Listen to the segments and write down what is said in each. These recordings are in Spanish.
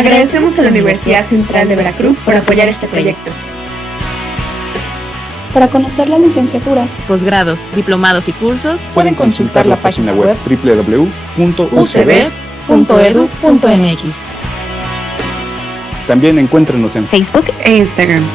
Agradecemos a la Universidad Central de Veracruz por apoyar este proyecto. Para conocer las licenciaturas, posgrados, diplomados y cursos, pueden consultar la página web www.ucb.edu.mx. También encuéntrenos en Facebook e Instagram.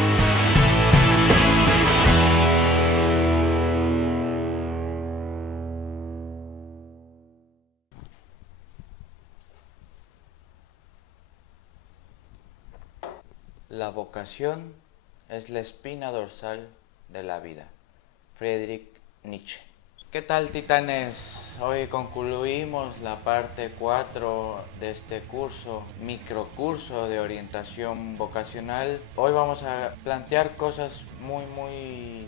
La vocación es la espina dorsal de la vida. Friedrich Nietzsche. ¿Qué tal, titanes? Hoy concluimos la parte 4 de este curso, microcurso de orientación vocacional. Hoy vamos a plantear cosas muy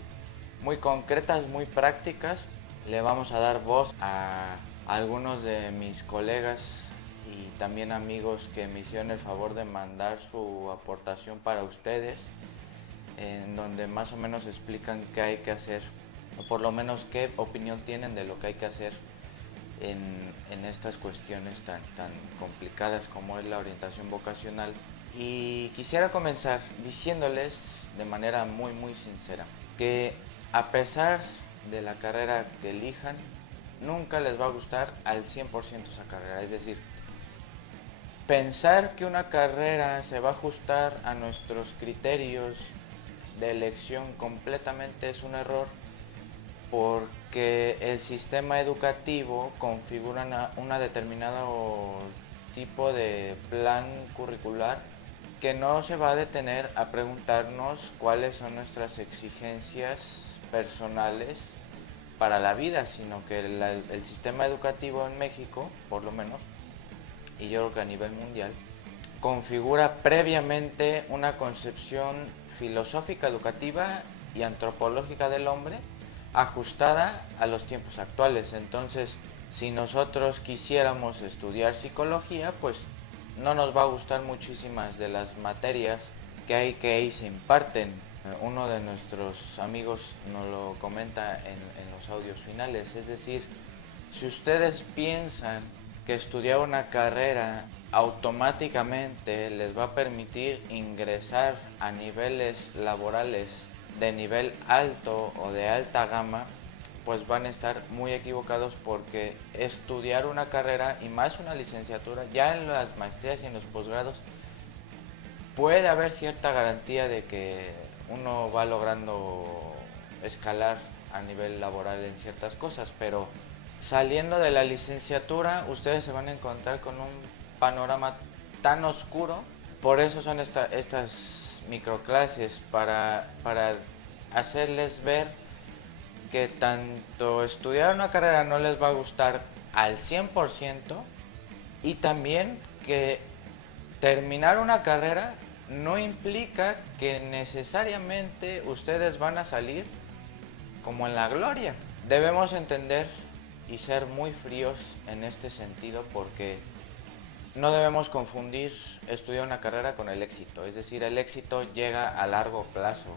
concretas, muy prácticas. Le vamos a dar voz a algunos de mis colegas y también amigos que me hicieron el favor de mandar su aportación para ustedes, en donde más o menos explican qué hay que hacer, o por lo menos qué opinión tienen de lo que hay que hacer en estas cuestiones tan complicadas como es la orientación vocacional. Y quisiera comenzar diciéndoles de manera muy sincera que a pesar de la carrera que elijan, nunca les va a gustar al 100% esa carrera. Es decir, pensar que una carrera se va a ajustar a nuestros criterios de elección completamente es un error, porque el sistema educativo configura una determinado tipo de plan curricular que no se va a detener a preguntarnos cuáles son nuestras exigencias personales para la vida, sino que el sistema educativo en México, por lo menos, y yo creo que a nivel mundial, configura previamente una concepción filosófica, educativa y antropológica del hombre ajustada a los tiempos actuales. Entonces, si nosotros quisiéramos estudiar psicología, pues no nos va a gustar muchísimas de las materias que hay que ahí se imparten. Uno de nuestros amigos nos lo comenta en los audios finales, es decir, si ustedes piensan que estudiar una carrera automáticamente les va a permitir ingresar a niveles laborales de nivel alto o de alta gama, pues van a estar muy equivocados, porque estudiar una carrera y más una licenciatura, ya en las maestrías y en los posgrados, puede haber cierta garantía de que uno va logrando escalar a nivel laboral en ciertas cosas, pero saliendo de la licenciatura ustedes se van a encontrar con un panorama tan oscuro. Por eso son estas microclases, para hacerles ver que tanto estudiar una carrera no les va a gustar al 100%, y también que terminar una carrera no implica que necesariamente ustedes van a salir como en la gloria. Debemos entender y ser muy fríos en este sentido, porque no debemos confundir estudiar una carrera con el éxito. Es decir, el éxito llega a largo plazo.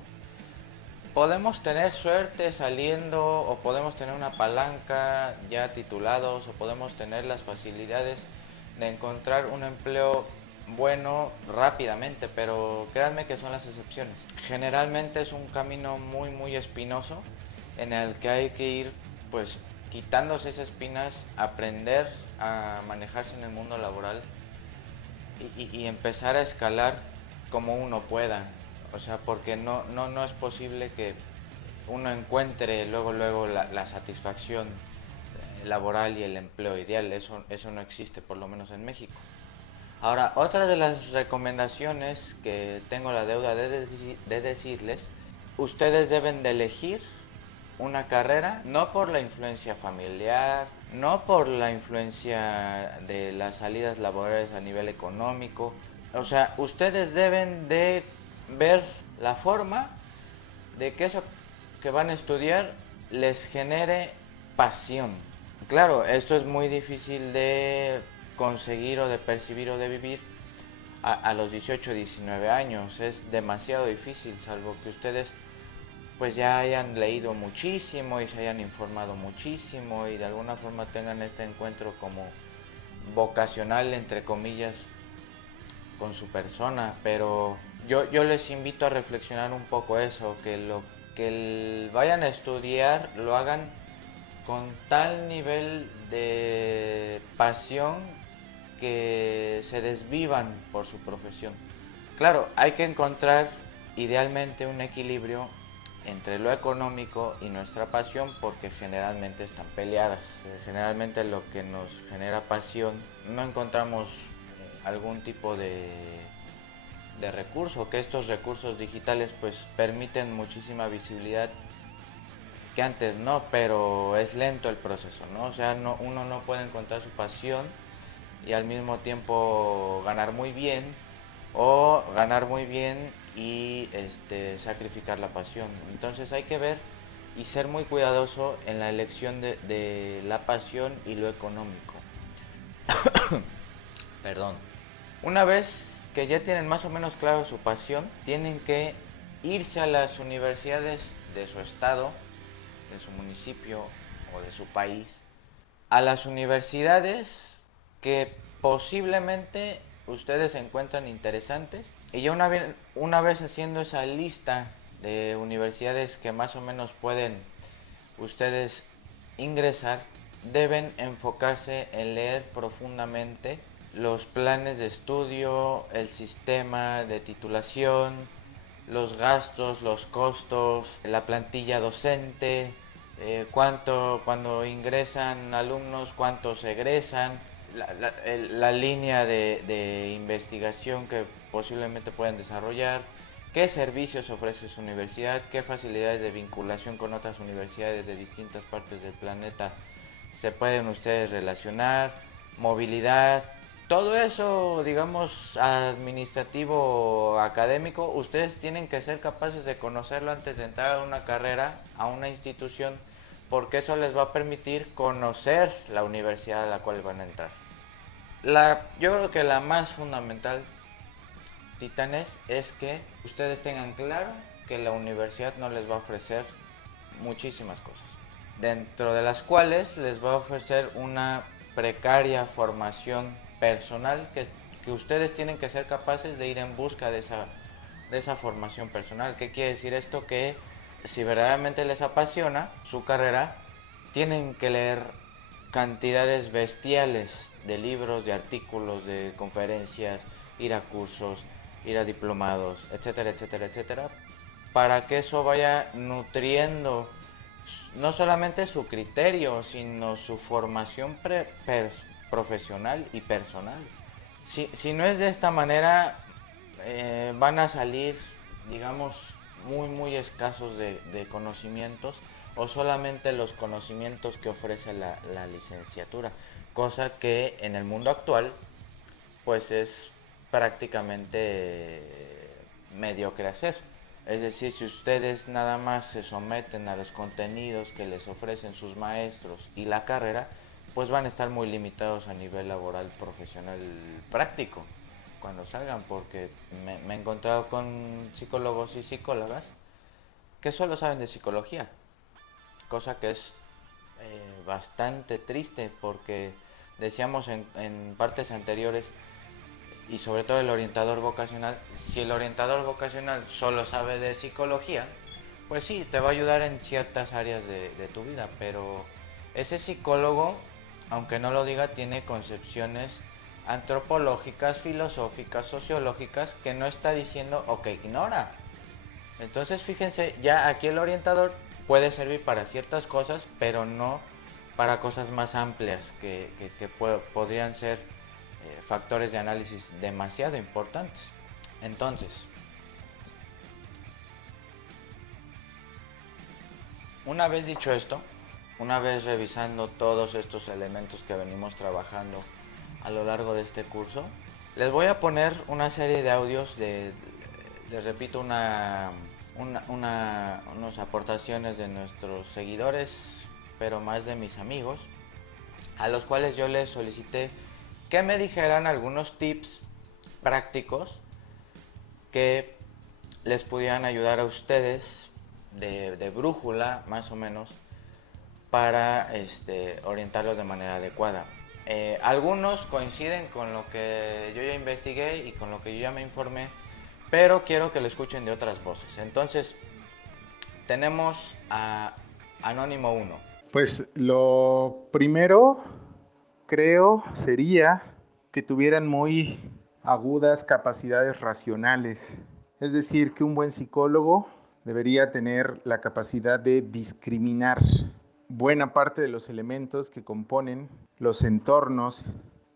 Podemos tener suerte saliendo, o podemos tener una palanca ya titulados, o podemos tener las facilidades de encontrar un empleo bueno rápidamente, pero créanme que son las excepciones. Generalmente es un camino muy espinoso, en el que hay que ir pues quitándose esas espinas, aprender a manejarse en el mundo laboral y empezar a escalar como uno pueda. O sea, porque no es posible que uno encuentre luego la satisfacción laboral y el empleo ideal. Eso no existe, por lo menos en México. Ahora, otra de las recomendaciones que tengo la deuda de decirles: ustedes deben de elegir una carrera no por la influencia familiar, no por la influencia de las salidas laborales a nivel económico. O sea, ustedes deben de ver la forma de que eso que van a estudiar les genere pasión. Claro, esto es muy difícil de conseguir o de percibir o de vivir a los 18 o 19 años. Es demasiado difícil, salvo que ustedes pues ya hayan leído muchísimo y se hayan informado muchísimo y de alguna forma tengan este encuentro como vocacional, entre comillas, con su persona, pero yo les invito a reflexionar un poco eso, que lo que vayan a estudiar lo hagan con tal nivel de pasión que se desvivan por su profesión. Claro, hay que encontrar idealmente un equilibrio entre lo económico y nuestra pasión, porque generalmente están peleadas. Generalmente lo que nos genera pasión no encontramos algún tipo de recurso, que estos recursos digitales pues permiten muchísima visibilidad que antes no, pero es lento el proceso, ¿no? O sea, uno no puede encontrar su pasión y al mismo tiempo ganar muy bien, o ganar muy bien y sacrificar la pasión. Entonces hay que ver y ser muy cuidadoso en la elección de la pasión y lo económico. Perdón. Una vez que ya tienen más o menos claro su pasión, tienen que irse a las universidades de su estado, de su municipio o de su país, a las universidades que posiblemente ustedes encuentran interesantes, y ya una vez haciendo esa lista de universidades que más o menos pueden ustedes ingresar, deben enfocarse en leer profundamente los planes de estudio, el sistema de titulación, los gastos, los costos, la plantilla docente, cuando ingresan alumnos, cuántos egresan, la línea de investigación que posiblemente pueden desarrollar, qué servicios ofrece su universidad, qué facilidades de vinculación con otras universidades de distintas partes del planeta se pueden ustedes relacionar, movilidad. Todo eso, digamos, administrativo o académico, ustedes tienen que ser capaces de conocerlo antes de entrar a una carrera, a una institución, porque eso les va a permitir conocer la universidad a la cual van a entrar. Yo creo que la más fundamental, titanes, es que ustedes tengan claro que la universidad no les va a ofrecer muchísimas cosas, dentro de las cuales les va a ofrecer una precaria formación personal que ustedes tienen que ser capaces de ir en busca de esa formación personal. ¿Qué quiere decir esto? Que si verdaderamente les apasiona su carrera, tienen que leer cantidades bestiales de libros, de artículos, de conferencias, ir a cursos, ir a diplomados, etcétera, etcétera, etcétera, para que eso vaya nutriendo no solamente su criterio, sino su formación profesional y personal. Si no es de esta manera, van a salir, digamos, muy escasos de conocimientos, o solamente los conocimientos que ofrece la licenciatura, cosa que en el mundo actual pues es prácticamente mediocre hacer. Es decir, si ustedes nada más se someten a los contenidos que les ofrecen sus maestros y la carrera, pues van a estar muy limitados a nivel laboral, profesional, práctico cuando salgan, porque me he encontrado con psicólogos y psicólogas que solo saben de psicología, cosa que es bastante triste, porque decíamos en partes anteriores, y sobre todo el orientador vocacional, si el orientador vocacional solo sabe de psicología, pues sí, te va a ayudar en ciertas áreas de tu vida, pero ese psicólogo, aunque no lo diga, tiene concepciones antropológicas, filosóficas, sociológicas, que no está diciendo o que ignora. Entonces fíjense, ya aquí el orientador puede servir para ciertas cosas, pero no para cosas más amplias que podrían ser factores de análisis demasiado importantes. Entonces, una vez dicho esto, una vez revisando todos estos elementos que venimos trabajando a lo largo de este curso, les voy a poner una serie de audios les repito, unas aportaciones de nuestros seguidores, pero más de mis amigos, a los cuales yo les solicité que me dijeran algunos tips prácticos que les pudieran ayudar a ustedes de brújula, más o menos, para orientarlos de manera adecuada. Algunos coinciden con lo que yo ya investigué y con lo que yo ya me informé, pero quiero que lo escuchen de otras voces. Entonces, tenemos a Anónimo 1. Pues lo primero, creo, sería que tuvieran muy agudas capacidades racionales. Es decir, que un buen psicólogo debería tener la capacidad de discriminar buena parte de los elementos que componen los entornos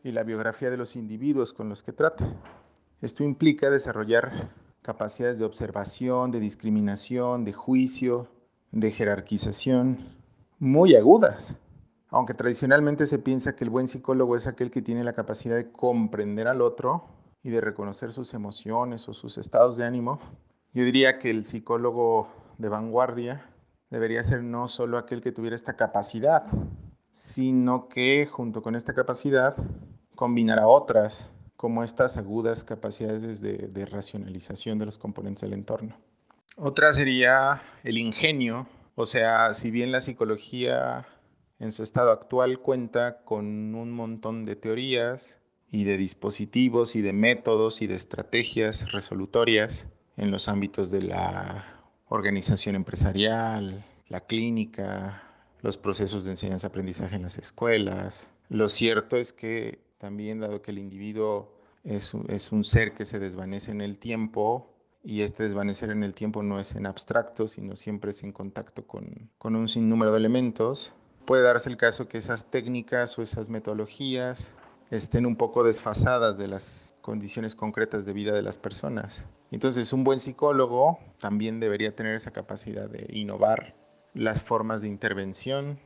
y la biografía de los individuos con los que trata. Esto implica desarrollar capacidades de observación, de discriminación, de juicio, de jerarquización, muy agudas. Aunque tradicionalmente se piensa que el buen psicólogo es aquel que tiene la capacidad de comprender al otro y de reconocer sus emociones o sus estados de ánimo, yo diría que el psicólogo de vanguardia debería ser no solo aquel que tuviera esta capacidad, sino que junto con esta capacidad combinara otras, como estas agudas capacidades de racionalización de los componentes del entorno. Otra sería el ingenio, o sea, si bien la psicología en su estado actual cuenta con un montón de teorías y de dispositivos y de métodos y de estrategias resolutorias en los ámbitos de la organización empresarial, la clínica, los procesos de enseñanza-aprendizaje en las escuelas. Lo cierto es que también, dado que el individuo es un ser que se desvanece en el tiempo, y este desvanecer en el tiempo no es en abstracto, sino siempre es en contacto con un sinnúmero de elementos, puede darse el caso que esas técnicas o esas metodologías estén un poco desfasadas de las condiciones concretas de vida de las personas. Entonces, un buen psicólogo también debería tener esa capacidad de innovar las formas de intervención.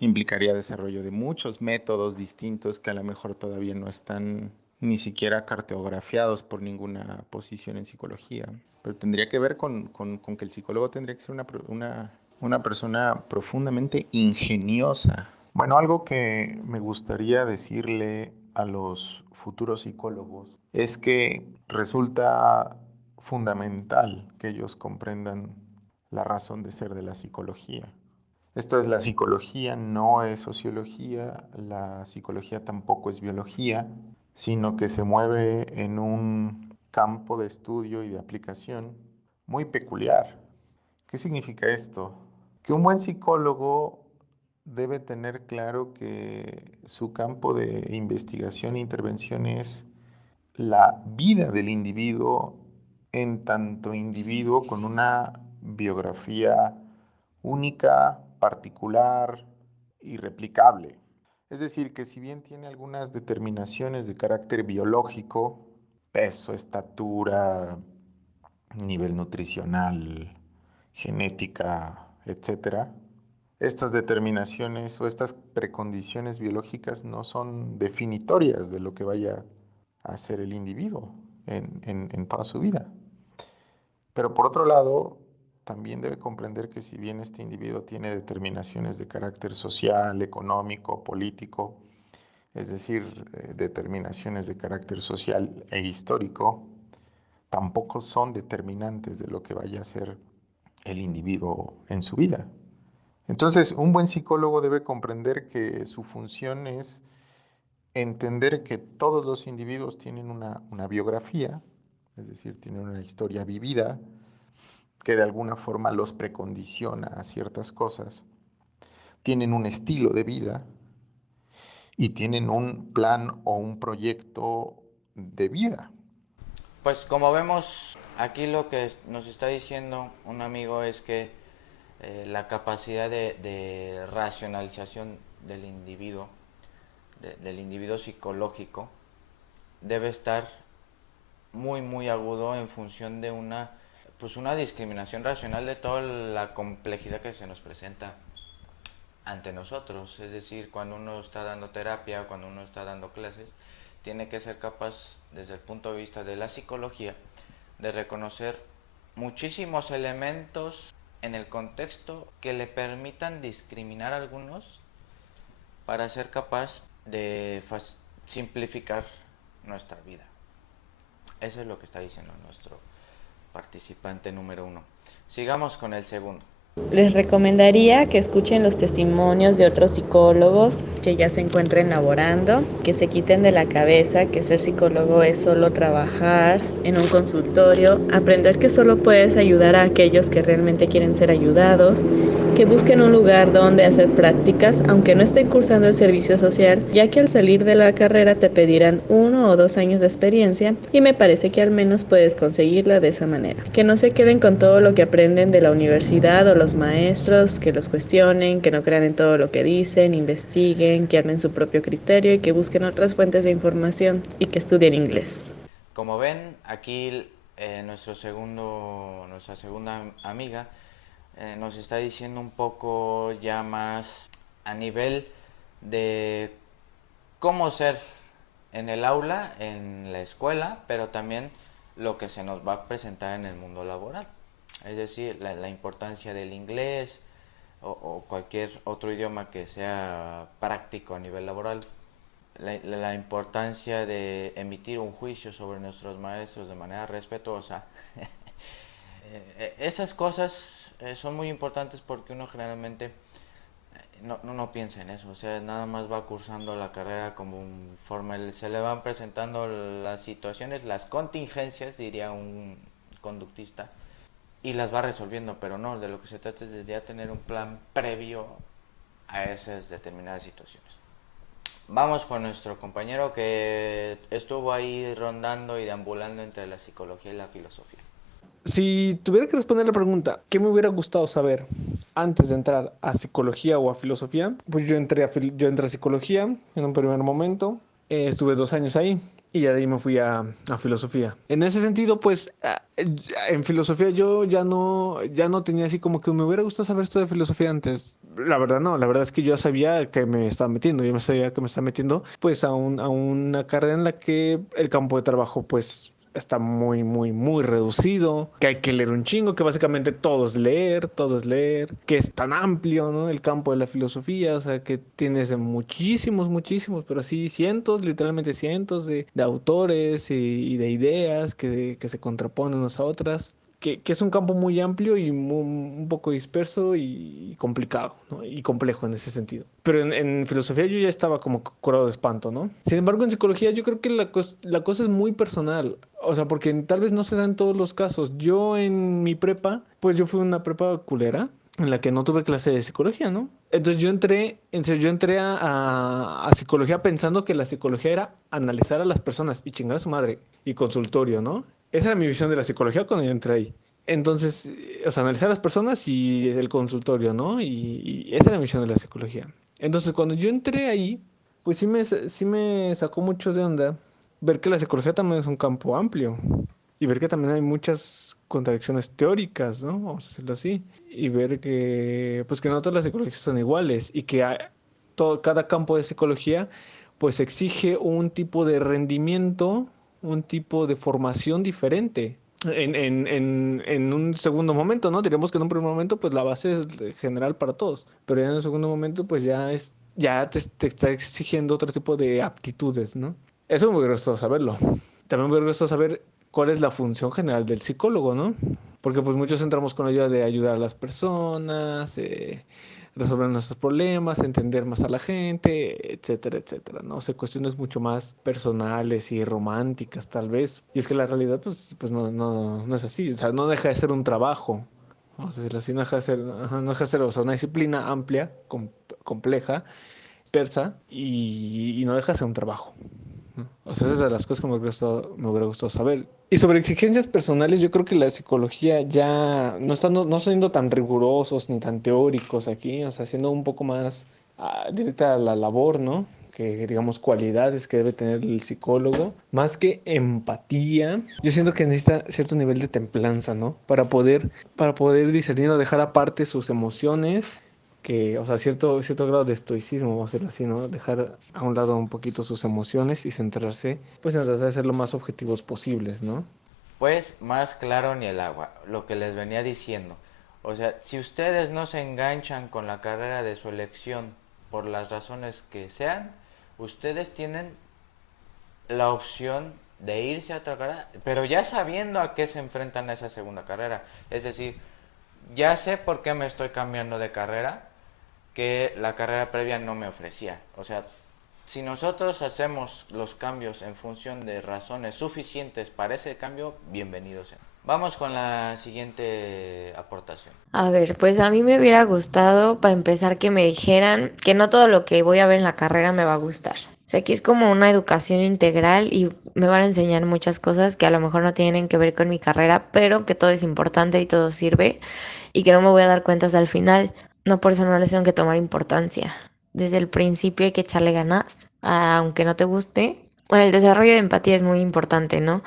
Implicaría desarrollo de muchos métodos distintos que a lo mejor todavía no están ni siquiera cartografiados por ninguna posición en psicología. Pero tendría que ver con que el psicólogo tendría que ser una persona profundamente ingeniosa. Bueno, algo que me gustaría decirle a los futuros psicólogos es que resulta fundamental que ellos comprendan la razón de ser de la psicología. Esto es, la psicología no es sociología, la psicología tampoco es biología, sino que se mueve en un campo de estudio y de aplicación muy peculiar. ¿Qué significa esto? Que un buen psicólogo debe tener claro que su campo de investigación e intervención es la vida del individuo en tanto individuo con una biografía única, particular, irreplicable. Es decir, que si bien tiene algunas determinaciones de carácter biológico, peso, estatura, nivel nutricional, genética, etcétera, estas determinaciones o estas precondiciones biológicas no son definitorias de lo que vaya a ser el individuo en toda su vida. Pero por otro lado, también debe comprender que si bien este individuo tiene determinaciones de carácter social, económico, político, es decir, determinaciones de carácter social e histórico, tampoco son determinantes de lo que vaya a ser el individuo en su vida. Entonces, un buen psicólogo debe comprender que su función es entender que todos los individuos tienen una biografía, es decir, tienen una historia vivida que de alguna forma los precondiciona a ciertas cosas, tienen un estilo de vida y tienen un plan o un proyecto de vida. Pues como vemos, aquí lo que nos está diciendo un amigo es que la capacidad de racionalización del individuo psicológico, debe estar muy agudo en función de una discriminación racional de toda la complejidad que se nos presenta ante nosotros. Es decir, cuando uno está dando terapia, cuando uno está dando clases, tiene que ser capaz, desde el punto de vista de la psicología, de reconocer muchísimos elementos en el contexto que le permitan discriminar a algunos para ser capaz de simplificar nuestra vida. Eso es lo que está diciendo nuestro participante número 1. Sigamos con el segundo. Les recomendaría que escuchen los testimonios de otros psicólogos que ya se encuentren laborando, que se quiten de la cabeza que ser psicólogo es solo trabajar en un consultorio, aprender que solo puedes ayudar a aquellos que realmente quieren ser ayudados, que busquen un lugar donde hacer prácticas, aunque no estén cursando el servicio social, ya que al salir de la carrera te pedirán 1 o 2 años de experiencia y me parece que al menos puedes conseguirla de esa manera. Que no se queden con todo lo que aprenden de la universidad o los maestros, que los cuestionen, que no crean en todo lo que dicen, investiguen, que armen su propio criterio y que busquen otras fuentes de información y que estudien inglés. Como ven, aquí nuestra segunda amiga nos está diciendo un poco ya más a nivel de cómo ser en el aula, en la escuela, pero también lo que se nos va a presentar en el mundo laboral. Es decir, la importancia del inglés o cualquier otro idioma que sea práctico a nivel laboral. La importancia de emitir un juicio sobre nuestros maestros de manera respetuosa. Esas cosas son muy importantes porque uno generalmente no piensa en eso, o sea, nada más va cursando la carrera conforme se le van presentando las situaciones, las contingencias, diría un conductista, y las va resolviendo, pero no, de lo que se trata es de ya tener un plan previo a esas determinadas situaciones. Vamos con nuestro compañero que estuvo ahí rondando y deambulando entre la psicología y la filosofía. Si tuviera que responder la pregunta, ¿qué me hubiera gustado saber antes de entrar a psicología o a filosofía? Pues yo entré a psicología en un primer momento, estuve 2 años ahí y ya de ahí me fui a filosofía. En ese sentido, pues en filosofía yo ya no tenía así como que me hubiera gustado saber esto de filosofía antes. La verdad no, la verdad es que yo sabía que me estaba metiendo, yo me sabía que me estaba metiendo pues a una carrera en la que el campo de trabajo pues está muy, muy, muy reducido, que hay que leer un chingo, que básicamente todo es leer, que es tan amplio, ¿no? El campo de la filosofía, o sea, que tienes muchísimos, muchísimos, pero así cientos, literalmente cientos de autores y de ideas que se contraponen unas a otras. Que es un campo muy amplio y un poco disperso y complicado, ¿no? Y complejo en ese sentido. Pero en filosofía yo ya estaba como curado de espanto, ¿no? Sin embargo, en psicología yo creo que la cosa es muy personal. O sea, porque tal vez no se da en todos los casos. Yo en mi prepa, pues yo fui una prepa culera en la que no tuve clase de psicología, ¿no? Entonces yo entré a psicología pensando que la psicología era analizar a las personas y chingar a su madre y consultorio, ¿no? Esa era mi visión de la psicología cuando yo entré ahí. Entonces, o sea, analizar a las personas y el consultorio, ¿no? Y esa era mi visión de la psicología. Entonces, cuando yo entré ahí, pues sí me sacó mucho de onda ver que la psicología también es un campo amplio y ver que también hay muchas contradicciones teóricas, ¿no? Vamos a decirlo así. Y ver que, pues que no todas las psicologías son iguales y que cada campo de psicología, pues exige un tipo de rendimiento, un tipo de formación diferente. En un segundo momento, ¿no? Diríamos que en un primer momento, pues la base es general para todos, pero ya en un segundo momento, pues ya te está exigiendo otro tipo de aptitudes, ¿no? Eso me hubiera gustado saberlo. También me hubiera gustado saber cuál es la función general del psicólogo, ¿no? Porque pues muchos entramos con la idea de ayudar a las personas, resolver nuestros problemas, entender más a la gente, etcétera, etcétera, ¿no? O sea, cuestiones mucho más personales y románticas, tal vez. Y es que la realidad, pues no es así. O sea, no deja de ser un trabajo. Vamos a decirlo así, no deja de ser, ajá, no deja de ser, o sea, una disciplina amplia, compleja, persa, y no deja de ser un trabajo, ¿no? O sea, esas son las cosas que me hubiera gustado saber. Y sobre exigencias personales, yo creo que la psicología ya no siendo tan rigurosos ni tan teóricos aquí, o sea, siendo un poco más directa a la labor, ¿no? Que digamos cualidades que debe tener el psicólogo, más que empatía, yo siento que necesita cierto nivel de templanza, ¿no? Para poder discernir o dejar aparte sus emociones que, o sea, cierto grado de estoicismo, vamos a decirlo así, ¿no? Dejar a un lado un poquito sus emociones y centrarse, pues, en tratar de ser lo más objetivos posibles, ¿no? Pues más claro ni el agua, lo que les venía diciendo. O sea, si ustedes no se enganchan con la carrera de su elección por las razones que sean, ustedes tienen la opción de irse a otra carrera, pero ya sabiendo a qué se enfrentan a esa segunda carrera. Es decir, ya sé por qué me estoy cambiando de carrera, que la carrera previa no me ofrecía. O sea, si nosotros hacemos los cambios en función de razones suficientes para ese cambio, bienvenidos sean. Vamos con la siguiente aportación. A ver, pues a mí me hubiera gustado, para empezar, que me dijeran que no todo lo que voy a ver en la carrera me va a gustar. O sea, que es como una educación integral y me van a enseñar muchas cosas que a lo mejor no tienen que ver con mi carrera, pero que todo es importante y todo sirve y que no me voy a dar cuenta hasta el final. No por eso no les tengo que tomar importancia. Desde el principio hay que echarle ganas, aunque no te guste. Bueno, el desarrollo de empatía es muy importante, ¿no?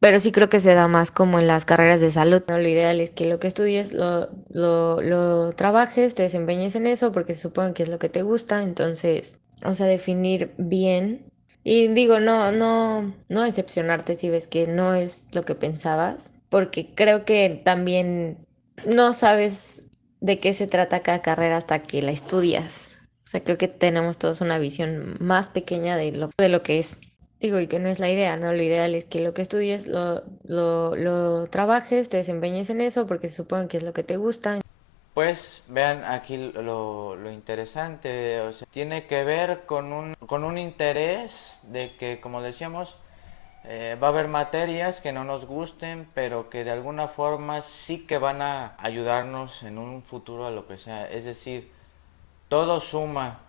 Pero sí creo que se da más como en las carreras de salud, ¿no? Lo ideal es que lo que estudies lo trabajes, te desempeñes en eso, porque se supone que es lo que te gusta, entonces, o sea, definir bien. Y digo, no decepcionarte si ves que no es lo que pensabas, porque creo que también no sabes de qué se trata cada carrera hasta que la estudias. O sea, creo que tenemos todos una visión más pequeña de lo que es. Digo, y que no es la idea, ¿no? Lo ideal es que lo que estudies lo trabajes, te desempeñes en eso, porque se supone que es lo que te gusta. Pues vean aquí lo interesante, o sea, tiene que ver con un interés de que, como decíamos, va a haber materias que no nos gusten, pero que de alguna forma sí que van a ayudarnos en un futuro a lo que sea. Es decir, todo suma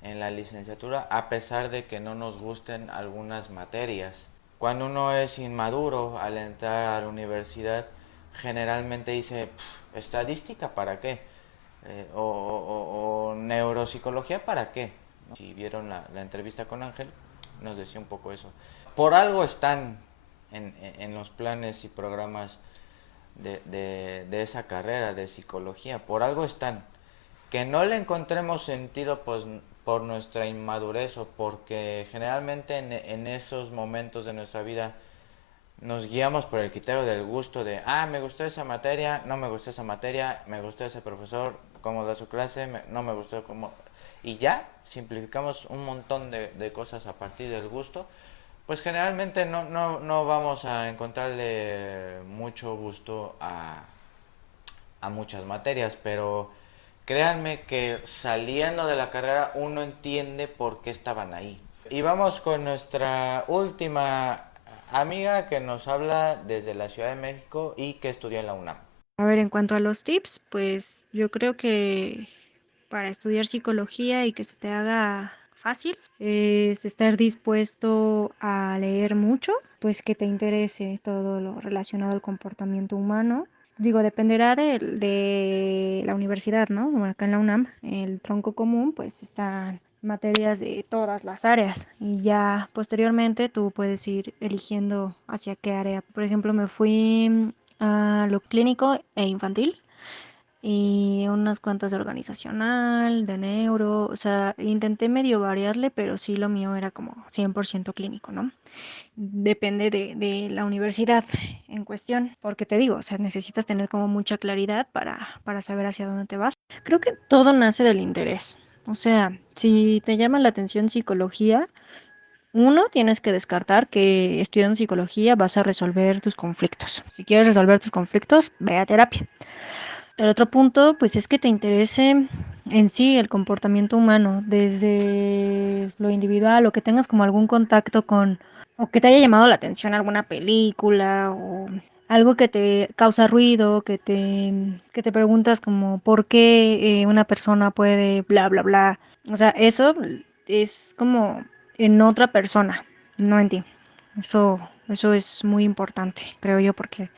en la licenciatura a pesar de que no nos gusten algunas materias. Cuando uno es inmaduro al entrar a la universidad, generalmente dice, ¿estadística para qué? O neuropsicología para qué. ¿No? Si vieron la entrevista con Ángel, nos decía un poco eso. Por algo están en los planes y programas de esa carrera de psicología, por algo están. Que no le encontremos sentido pues, por nuestra inmadurez o porque generalmente en esos momentos de nuestra vida nos guiamos por el criterio del gusto de, me gustó esa materia, no me gustó esa materia, me gustó ese profesor, cómo da su clase, no me gustó cómo... Y ya simplificamos un montón de cosas a partir del gusto, pues generalmente no vamos a encontrarle mucho gusto a muchas materias, pero créanme que saliendo de la carrera uno entiende por qué estaban ahí. Y vamos con nuestra última amiga que nos habla desde la Ciudad de México y que estudió en la UNAM. A ver, en cuanto a los tips, pues yo creo que para estudiar psicología y que se te haga fácil es estar dispuesto a leer mucho, pues que te interese todo lo relacionado al comportamiento humano. Digo, dependerá de la universidad, ¿no? Bueno, acá en la UNAM, el tronco común, pues están materias de todas las áreas y ya posteriormente tú puedes ir eligiendo hacia qué área. Por ejemplo, me fui a lo clínico e infantil y unas cuantas de organizacional, de neuro, o sea, intenté medio variarle, pero sí lo mío era como 100% clínico, ¿no? Depende de la universidad en cuestión, porque te digo, o sea, necesitas tener como mucha claridad para saber hacia dónde te vas. Creo que todo nace del interés. O sea, si te llama la atención psicología, uno, tienes que descartar que estudiando psicología vas a resolver tus conflictos. Si quieres resolver tus conflictos, ve a terapia. El otro punto, pues es que te interese en sí el comportamiento humano, desde lo individual o que tengas como algún contacto con, o que te haya llamado la atención alguna película o algo que te causa ruido, que te preguntas como por qué una persona puede bla, bla, bla. O sea, eso es como en otra persona, no en ti. Eso es muy importante, creo yo, porque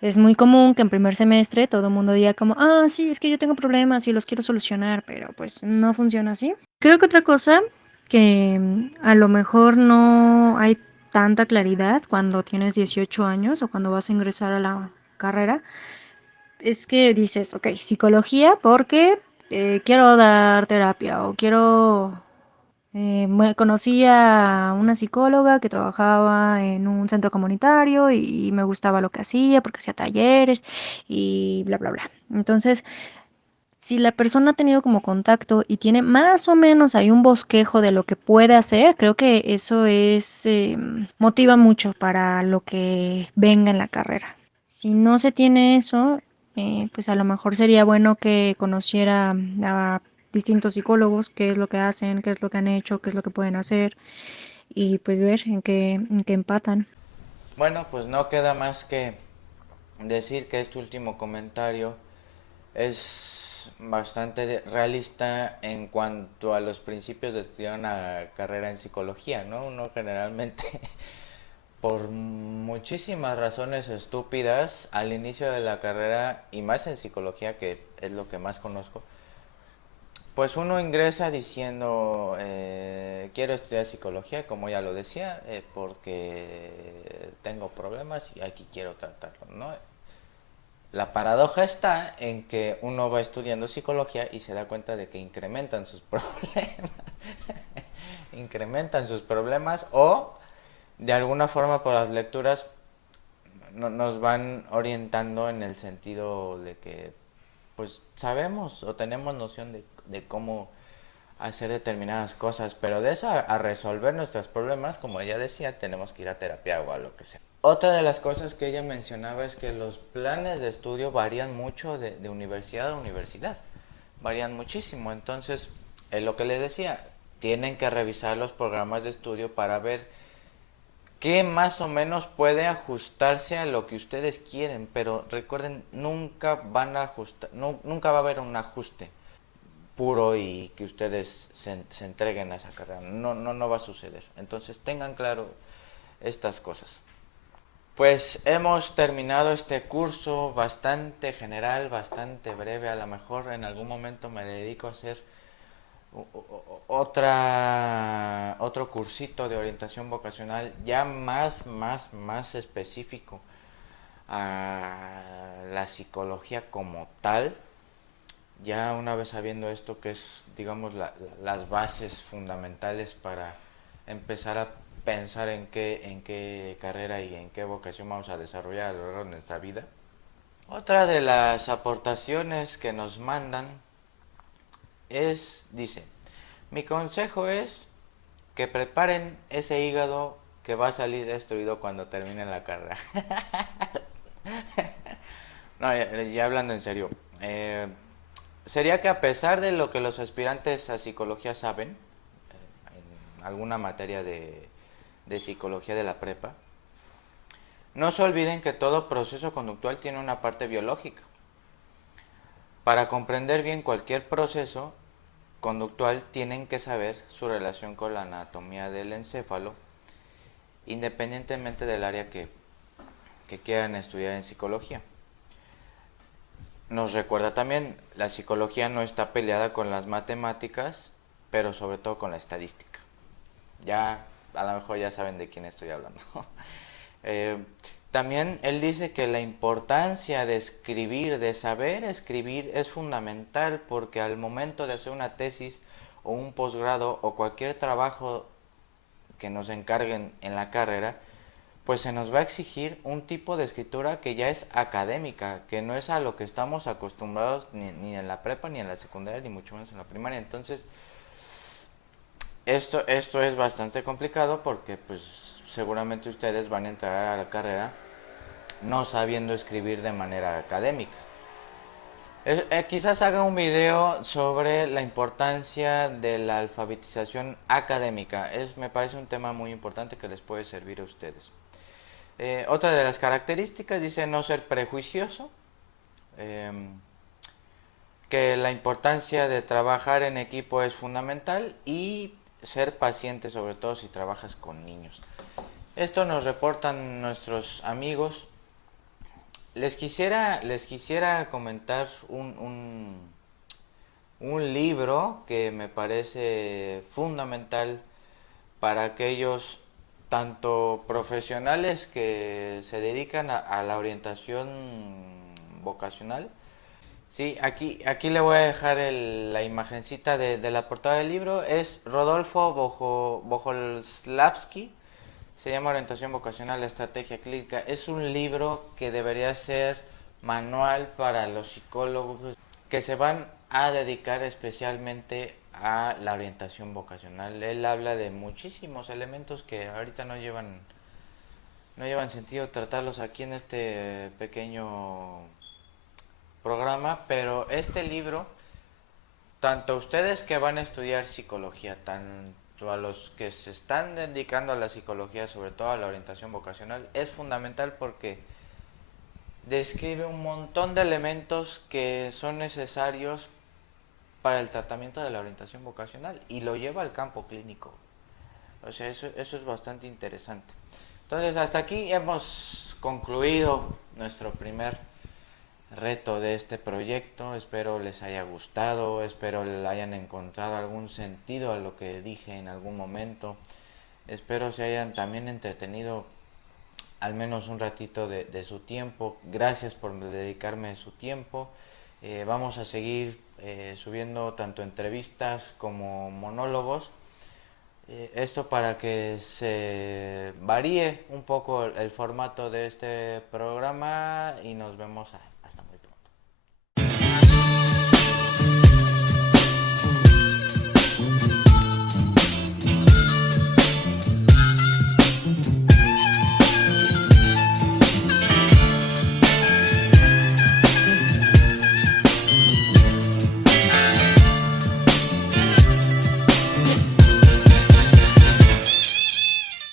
es muy común que en primer semestre todo el mundo diga como, sí, es que yo tengo problemas y los quiero solucionar, pero pues no funciona así. Creo que otra cosa que a lo mejor no hay tanta claridad cuando tienes 18 años o cuando vas a ingresar a la carrera, es que dices, ok, psicología porque quiero dar terapia o quiero... conocí a una psicóloga que trabajaba en un centro comunitario y me gustaba lo que hacía porque hacía talleres y bla, bla, bla. Entonces, si la persona ha tenido como contacto y tiene más o menos ahí un bosquejo de lo que puede hacer, creo que eso es motiva mucho para lo que venga en la carrera. Si no se tiene eso, pues a lo mejor sería bueno que conociera a distintos psicólogos, qué es lo que hacen, qué es lo que han hecho, qué es lo que pueden hacer y pues ver en qué empatan. Bueno, pues no queda más que decir que este último comentario es bastante realista en cuanto a los principios de estudiar una carrera en psicología, ¿no? Uno generalmente, por muchísimas razones estúpidas, al inicio de la carrera, y más en psicología, que es lo que más conozco, pues uno ingresa diciendo, quiero estudiar psicología, como ya lo decía, porque tengo problemas y aquí quiero tratarlo, ¿no? La paradoja está en que uno va estudiando psicología y se da cuenta de que incrementan sus problemas. Incrementan sus problemas o de alguna forma por las lecturas nos van orientando en el sentido de que pues sabemos o tenemos noción de cómo hacer determinadas cosas, pero de eso a resolver nuestros problemas, como ella decía, tenemos que ir a terapia o a lo que sea. Otra de las cosas que ella mencionaba es que los planes de estudio varían mucho de universidad a universidad, varían muchísimo, entonces, es lo que les decía, tienen que revisar los programas de estudio para ver qué más o menos puede ajustarse a lo que ustedes quieren, pero recuerden, nunca van a ajustar, nunca va a haber un ajuste puro y que ustedes se entreguen a esa carrera. No va a suceder. Entonces tengan claro estas cosas. Pues hemos terminado este curso bastante general, bastante breve. A lo mejor en algún momento me dedico a hacer otro cursito de orientación vocacional ya más específico a la psicología como tal. Ya una vez sabiendo esto, que es, digamos, las bases fundamentales para empezar a pensar en qué carrera y en qué vocación vamos a desarrollar a lo largo de nuestra vida. Otra de las aportaciones que nos mandan dice, mi consejo es que preparen ese hígado que va a salir destruido cuando terminen la carrera. No, ya hablando en serio, sería que a pesar de lo que los aspirantes a psicología saben, en alguna materia de psicología de la prepa, no se olviden que todo proceso conductual tiene una parte biológica. Para comprender bien cualquier proceso conductual tienen que saber su relación con la anatomía del encéfalo, independientemente del área que quieran estudiar en psicología. Nos recuerda también, la psicología no está peleada con las matemáticas, pero sobre todo con la estadística. Ya, a lo mejor ya saben de quién estoy hablando. También él dice que la importancia de escribir, de saber escribir, es fundamental porque al momento de hacer una tesis o un posgrado o cualquier trabajo que nos encarguen en la carrera, pues se nos va a exigir un tipo de escritura que ya es académica, que no es a lo que estamos acostumbrados ni en la prepa, ni en la secundaria, ni mucho menos en la primaria. Entonces, esto es bastante complicado porque pues seguramente ustedes van a entrar a la carrera no sabiendo escribir de manera académica. Quizás haga un video sobre la importancia de la alfabetización académica. Me parece un tema muy importante que les puede servir a ustedes. Otra de las características dice no ser prejuicioso, que la importancia de trabajar en equipo es fundamental y ser paciente, sobre todo si trabajas con niños. Esto nos reportan nuestros amigos. Les quisiera comentar un libro que me parece fundamental para aquellos tanto profesionales que se dedican a la orientación vocacional. Sí, aquí le voy a dejar la imagencita de la portada del libro. Es Rodolfo Bohoslavsky. Se llama Orientación Vocacional, la Estrategia Clínica. Es un libro que debería ser manual para los psicólogos que se van a dedicar especialmente a la orientación vocacional. Él habla de muchísimos elementos que ahorita no llevan sentido tratarlos aquí en este pequeño programa, pero este libro, tanto ustedes que van a estudiar psicología, tanto a los que se están dedicando a la psicología, sobre todo a la orientación vocacional, es fundamental porque describe un montón de elementos que son necesarios para el tratamiento de la orientación vocacional y lo lleva al campo clínico. O sea, eso es bastante interesante. Entonces, hasta aquí hemos concluido nuestro primer reto de este proyecto. Espero les haya gustado, espero le hayan encontrado algún sentido a lo que dije en algún momento. Espero se hayan también entretenido al menos un ratito de su tiempo. Gracias por dedicarme su tiempo. Vamos a seguir subiendo tanto entrevistas como monólogos. Esto para que se varíe un poco el formato de este programa y nos vemos